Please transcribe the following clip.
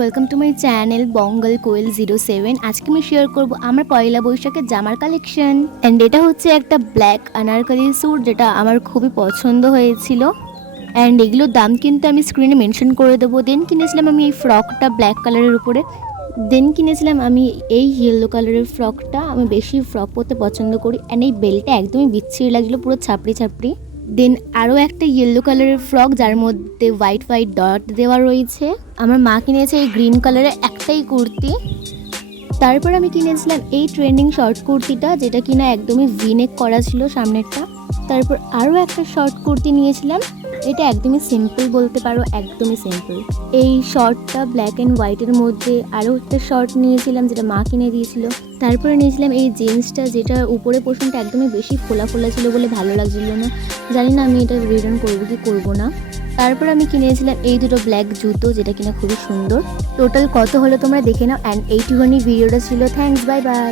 My channel Bangal Koyel zero seven আজকে আমি share করব আমার পয়লা বৈশাখের জামার কালেকশন অ্যান্ড এটা হচ্ছে একটা ব্ল্যাক আনারকালি স্যুট যেটা আমার খুবই পছন্দ হয়েছিল। অ্যান্ড এগুলোর দাম কিন্তু আমি স্ক্রিনে মেনশন করে দেবো। দেন কিনেছিলাম আমি এই ফ্রকটা ব্ল্যাক কালারের উপরে। দেন কিনেছিলাম আমি এই ইয়েলো কালারের ফ্রকটা আমি বেশি ফ্রক পরতে পছন্দ করি। অ্যান্ড এই বেলটা একদমই বিচ্ছিরি লাগছিল, পুরো ছাপড়ি ছাপড়ি। দেন আরও একটা ইয়েলো কালারের ফ্রক যার মধ্যে হোয়াইট হোয়াইট ডট দেওয়া রয়েছে। আমার মা কিনেছে এই গ্রিন কালারের একটাই কুর্তি। তারপর আমি কিনেছিলাম এই ট্রেন্ডিং শর্ট কুর্তিটা, যেটা কিনা একদমই ভিনেক করা ছিল সামনেরটা। তারপর আরও একটা শর্ট কুর্তি নিয়েছিলাম, এটা একদমই সিম্পল বলতে পারো, একদমই সিম্পল এই শর্টটা ব্ল্যাক অ্যান্ড হোয়াইটের মধ্যে আরও একটা শর্ট নিয়েছিলাম, যেটা মা কিনে দিয়েছিল। তারপরে নিয়েছিলাম এই জিন্সটা, যেটা উপরে পোর্শনটা একদমই বেশি ফোলা ফোলা ছিল বলে ভালো লাগছিল না। জানি না আমি এটা রিটার্ন করব কি করব না। তারপর আমি কিনেছিলাম এই দুটো ব্ল্যাক জুতো, যেটা কিনা খুবই সুন্দর। টোটাল কত হলো তোমরা দেখে নাও। অ্যান্ড এইটুখানি ভিডিওটা ছিল। Thanks bye bye